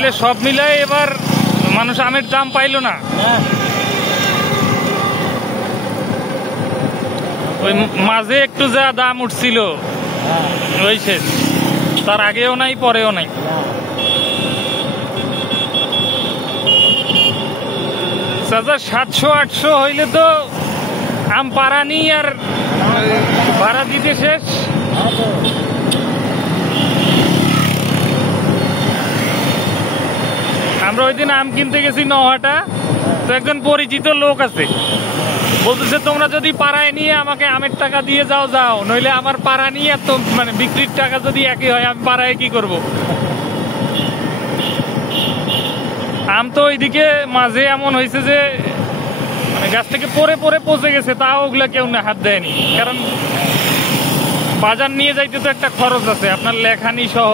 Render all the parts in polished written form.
তাহলে সব মিলাই এবার মানুষ আমের দাম পাইলো না। ওই মাঝে একটু যা দাম উঠছিল ওই শেষ, তার আগেও নাই পরেও নাই। চাচা 700-800 হইলে তো আম পারানি আর ভাড়া দিতে শেষ। আমরা ওই দিন আম কিনতে গেছি নহাটা, তো একজন পরিচিত লোক আছে, বলতেছে তোমরা যদি পাড়ায় নিয়ে আমাকে আমের টাকা দিয়ে যাও যাও, নইলে আমার পাড়া নিয়ে এত মানে বিক্রির টাকা যদি একই হয় আমি পাড়ায় কি করব। আম তো ওইদিকে মাঝে এমন হয়েছে যে মানে গাছ থেকে পরে পরে পচে গেছে, তাও ওগুলা কেউ না হাত দেয়নি, কারণ বাজার নিয়ে যাইতে তো একটা খরচ আছে আপনার লেখানি সহ।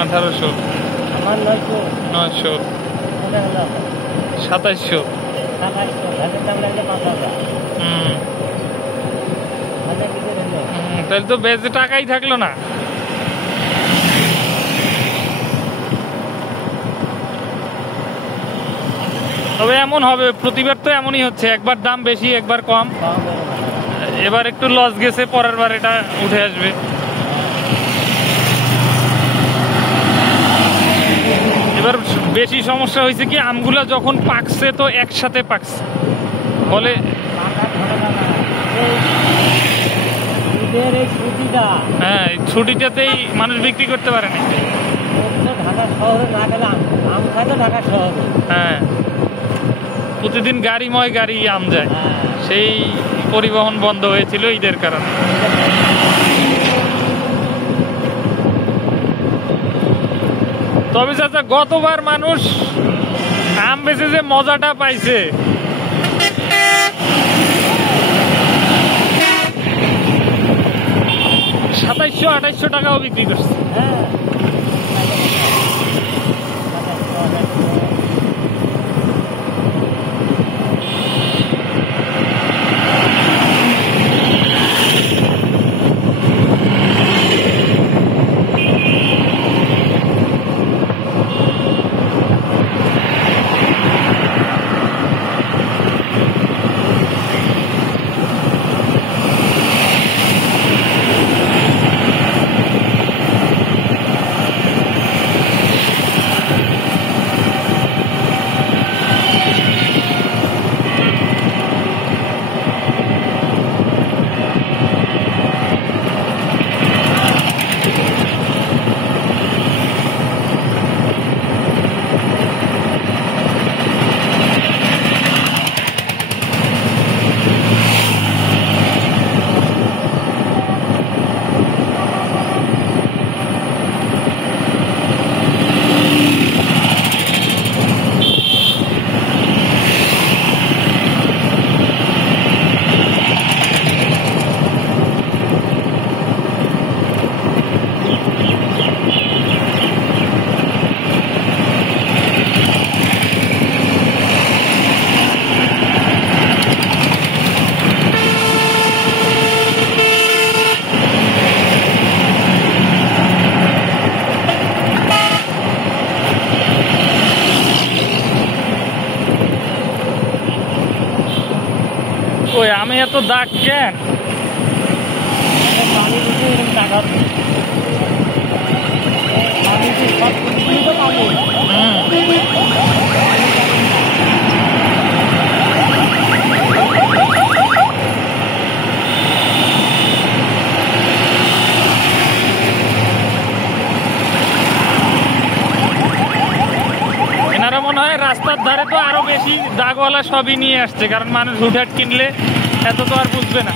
$1800, 900, 2700। তাহলে তো বেশি টাকাই থাকলো না। তবে এমন হবে প্রতিবার তো এমনই হচ্ছে, একবার দাম বেশি একবার কম, এবার একটু লস গেছে, পরের বার এটা উঠে আসবে। এবার বেশি সমস্যা হয়েছে কি আমগুলা যখন পাকছে তো একসাথে পাকছে বলে, হ্যাঁ ছুটিটাতেই মানুষ বিক্রি করতে পারে না। হ্যাঁ প্রতিদিন গাড়িময় গাড়ি আম যায়, সেই পরিবহন বন্ধ হয়েছিল ঈদের কারণে। তবে চাচা গতবার মানুষ আম বেচে যে মজাটা পাইছে, 2700-2800 টাকাও বিক্রি করছে। ওই আমি এত দাগ কেন? এনারা মনে হয় রাস্তার ধারে তো আরো বেশি দাগওয়ালা সবই নিয়ে আসছে, কারণ মানুষ হুটহাট কিনলে এত তো আর বুঝবে না।